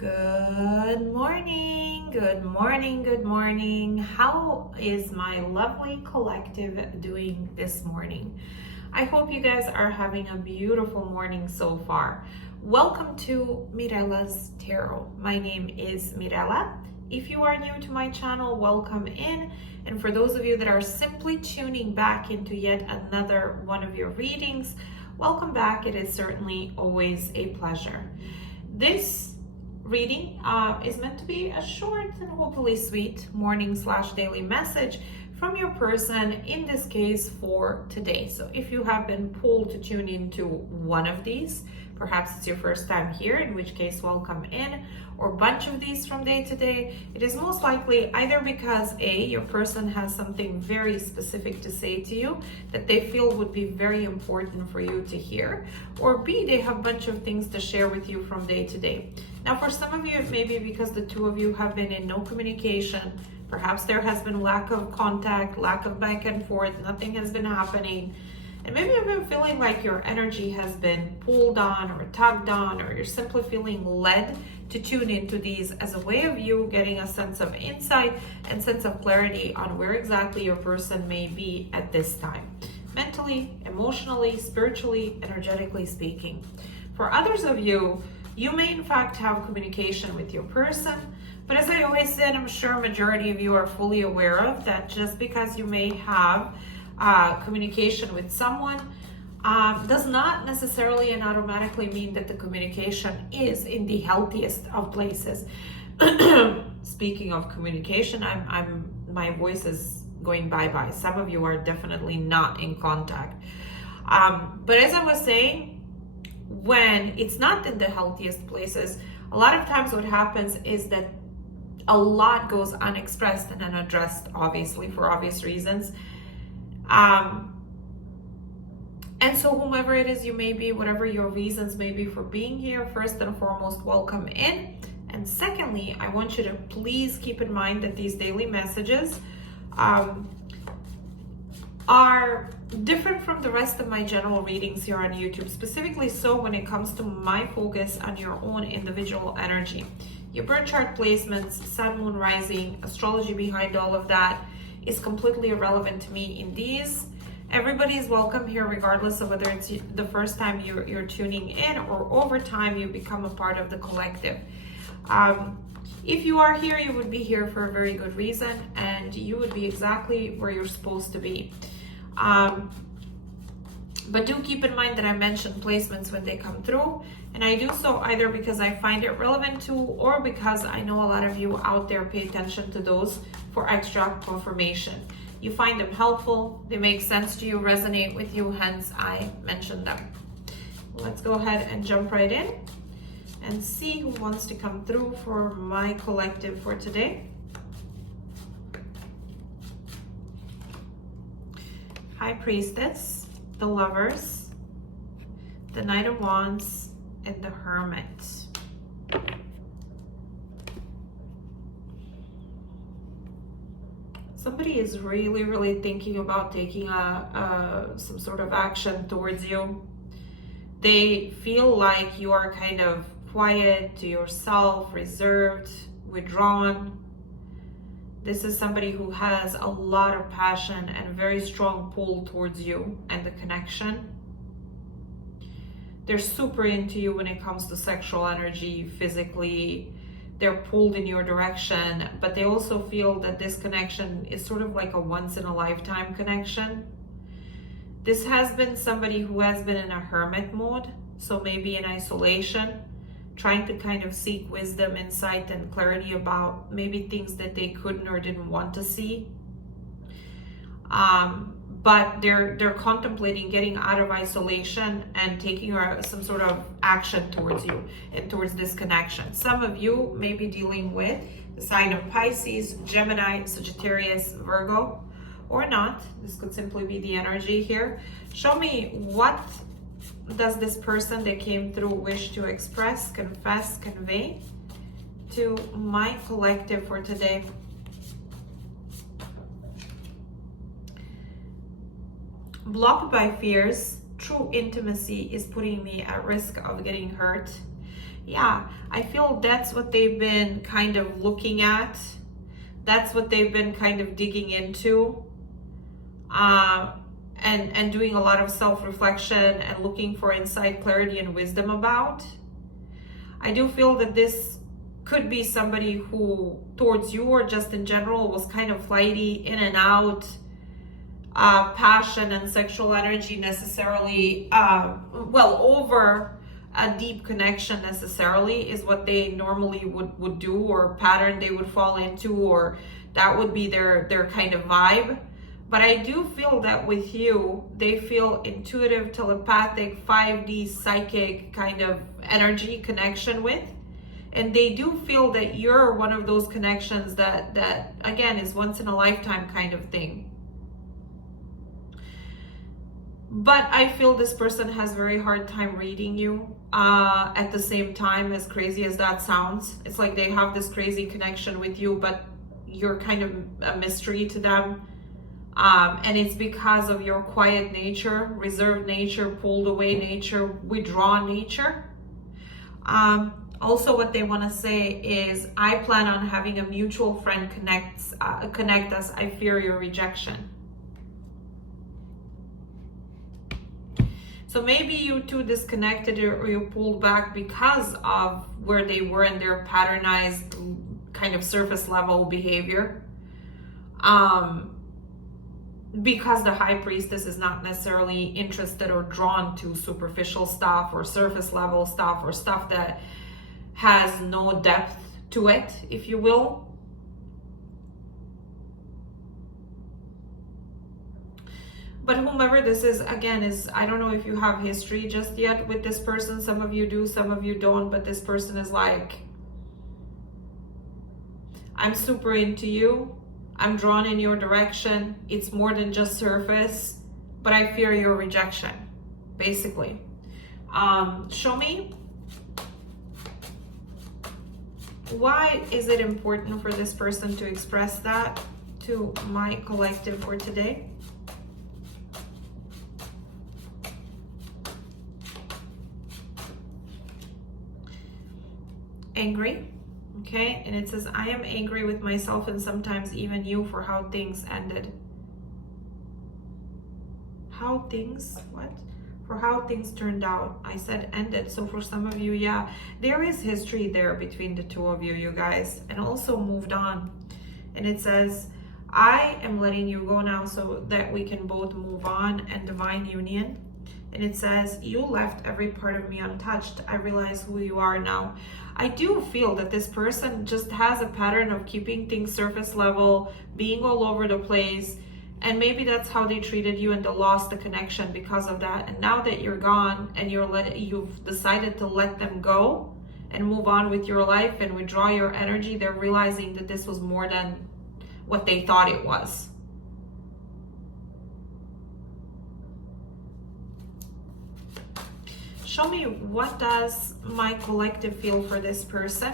Good morning, good morning, good morning. How is my lovely collective doing this morning? I hope you guys are having a beautiful morning so far. Welcome to Mirella's Tarot. My name is Mirella. If you are new to my channel, welcome in. And for those of you that are simply tuning back into yet another one of your readings, welcome back. It is certainly always a pleasure. This reading is meant to be a short and hopefully sweet morning/daily message from your person, in this case for today. So if you have been pulled to tune into one of these, perhaps it's your first time here, in which case welcome in, or a bunch of these from day to day, it is most likely either because A, your person has something very specific to say to you that they feel would be very important for you to hear, or B, they have a bunch of things to share with you from day to day. Now, for some of you, it may be because the two of you have been in no communication. Perhaps there has been lack of contact, lack of back and forth, nothing has been happening. And maybe you've been feeling like your energy has been pulled on or tugged on, or you're simply feeling led to tune into these as a way of you getting a sense of insight and sense of clarity on where exactly your person may be at this time. Mentally, emotionally, spiritually, energetically speaking. For others of you, you may in fact have communication with your person, but as I always said, I'm sure a majority of you are fully aware of that just because you may have communication with someone does not necessarily and automatically mean that the communication is in the healthiest of places. Speaking of communication, my voice is going bye-bye. Some of you are definitely not in contact. But as I was saying, when it's not in the healthiest places, a lot of times what happens is that a lot goes unexpressed and unaddressed, obviously, for obvious reasons. And so whomever it is you may be, whatever your reasons may be for being here, first and foremost, welcome in. And secondly, I want you to please keep in mind that these daily messages are different from the rest of my general readings here on YouTube, specifically so when it comes to my focus on your own individual energy. Your birth chart placements, sun, moon, rising, astrology behind all of that is completely irrelevant to me in these. Everybody is welcome here, regardless of whether it's the first time you're tuning in or over time you become a part of the collective. If you are here, you would be here for a very good reason, and you would be exactly where you're supposed to be. But do keep in mind that I mention placements when they come through, and I do so either because I find it relevant to, or because I know a lot of you out there pay attention to those for extra confirmation. You find them helpful, they make sense to you, resonate with you, hence I mention them. Let's go ahead and jump right in and see who wants to come through for my collective for today. High Priestess, the Lovers, the Knight of Wands, and the Hermit. Somebody is really thinking about taking some sort of action towards you. They feel like you are kind of quiet, to yourself, reserved, withdrawn. This is somebody who has a lot of passion and very strong pull towards you and the connection. They're super into you when it comes to sexual energy, physically. They're pulled in your direction, but they also feel that this connection is sort of like a once-in-a-lifetime connection. This has been somebody who has been in a hermit mode, so maybe in isolation, trying to kind of seek wisdom, insight, and clarity about maybe things that they couldn't or didn't want to see. But they're contemplating getting out of isolation and taking some sort of action towards you and towards this connection. Some of you may be dealing with the sign of Pisces, Gemini, Sagittarius, Virgo, or not. This could simply be the energy here. Show me, what does this person that came through wish to express, confess, convey to my collective for today? Blocked by fears, true intimacy is putting me at risk of getting hurt. Yeah, I feel that's what they've been kind of looking at. That's what they've been kind of digging into. And doing a lot of self-reflection and looking for insight, clarity, and wisdom about. I do feel that this could be somebody who, towards you or just in general, was kind of flighty, in and out. Passion and sexual energy necessarily, over a deep connection necessarily is what they normally would do, or pattern they would fall into, or that would be their kind of vibe. But I do feel that with you, they feel intuitive, telepathic, 5D psychic kind of energy connection with. And they do feel that you're one of those connections that again, is once in a lifetime kind of thing. But I feel this person has very hard time reading you. At the same time, as crazy as that sounds, it's like they have this crazy connection with you, but you're kind of a mystery to them. And it's because of your quiet nature, reserved nature, pulled away nature, withdrawn nature. Also, what they want to say is, I plan on having a mutual friend connect us. I fear your rejection. So maybe you two disconnected, or you pulled back because of where they were in their patternized kind of surface level behavior. Because the high priestess is not necessarily interested or drawn to superficial stuff or surface level stuff, or stuff that has no depth to it, if you will. But whomever this is, again, I don't know if you have history just yet with this person. Some of you do, some of you don't, but this person is like, I'm super into you. I'm drawn in your direction. It's more than just surface, but I fear your rejection, basically. Show me, why is it important for this person to express that to my collective for today? Angry. Okay, and it says, I am angry with myself and sometimes even you for how things ended. How things, what? For how things turned out. I said ended. So for some of you, yeah, there is history there between the two of you, you guys, and also moved on. And it says, I am letting you go now so that we can both move on and divine union. And it says, you left every part of me untouched. I realize who you are now. I do feel that this person just has a pattern of keeping things surface level, being all over the place. And maybe that's how they treated you, and they lost the connection because of that. And now that you're gone and you've decided to let them go and move on with your life and withdraw your energy, they're realizing that this was more than what they thought it was. Show me, what does my collective feel for this person?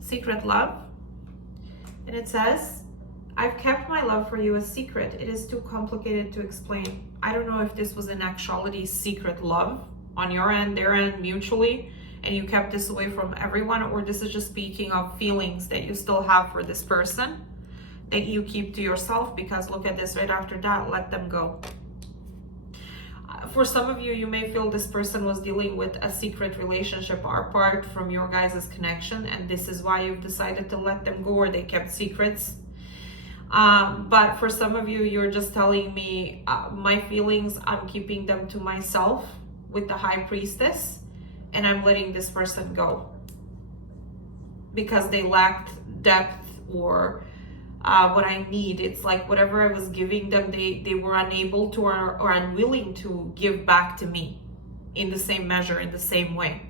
Secret love. And it says, I've kept my love for you a secret. It is too complicated to explain. I don't know if this was in actuality secret love on your end, their end, mutually, and you kept this away from everyone, or this is just speaking of feelings that you still have for this person that you keep to yourself, because look at this right after that, let them go. For some of you, you may feel this person was dealing with a secret relationship apart from your guys' connection, and this is why you've decided to let them go, or they kept secrets. But for some of you, you're just telling me, my feelings, I'm keeping them to myself with the high priestess, and I'm letting this person go because they lacked depth or what I need. It's like whatever I was giving them, they were unable to or unwilling to give back to me in the same measure, in the same way,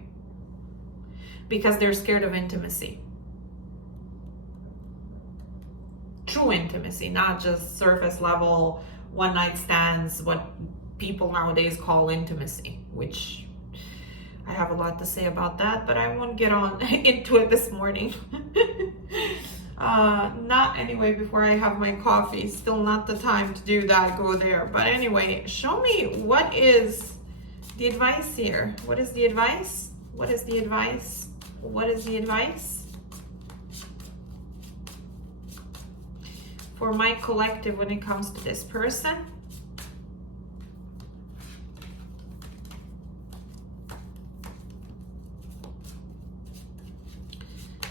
because they're scared of intimacy. True intimacy, not just surface level, one night stands, what people nowadays call intimacy, which I have a lot to say about that, but I won't get on into it this morning. Not anyway before I have my coffee. Still not the time to do that, go there. But anyway, show me what is the advice here. What is the advice? What is the advice? What is the advice for my collective when it comes to this person?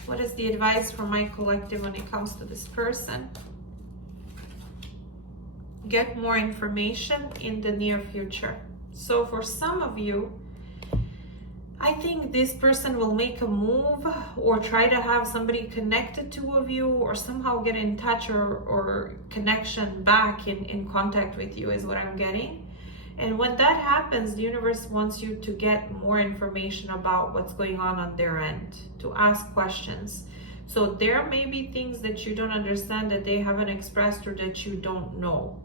What is the advice for my collective when it comes to this person? Get more information in the near future. So for some of you, I think this person will make a move or try to have somebody connected to of you, or somehow get in touch or connection back in contact with you is what I'm getting. And when that happens, the universe wants you to get more information about what's going on their end, to ask questions. So there may be things that you don't understand, that they haven't expressed, or that you don't know.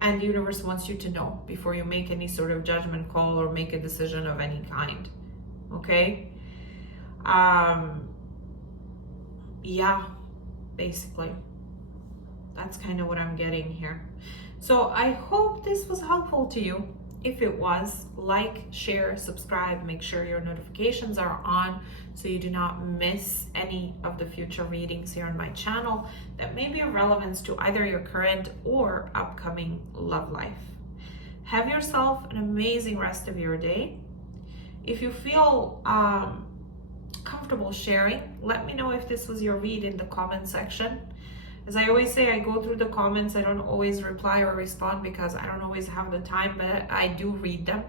And the universe wants you to know before you make any sort of judgment call or make a decision of any kind. Okay? Yeah, basically. That's kind of what I'm getting here. So I hope this was helpful to you. If it was, like, share, subscribe, make sure your notifications are on so you do not miss any of the future readings here on my channel that may be of relevance to either your current or upcoming love life. Have yourself an amazing rest of your day. If you feel comfortable sharing, let me know if this was your read in the comment section. As I always say, I go through the comments. I don't always reply or respond because I don't always have the time, but I do read them.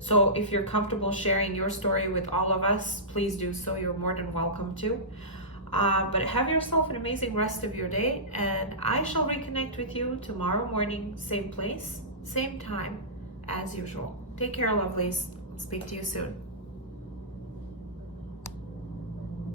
So if you're comfortable sharing your story with all of us, please do so. You're more than welcome to. But have yourself an amazing rest of your day, and I shall reconnect with you tomorrow morning, same place, same time as usual. Take care, lovelies. Speak to you soon.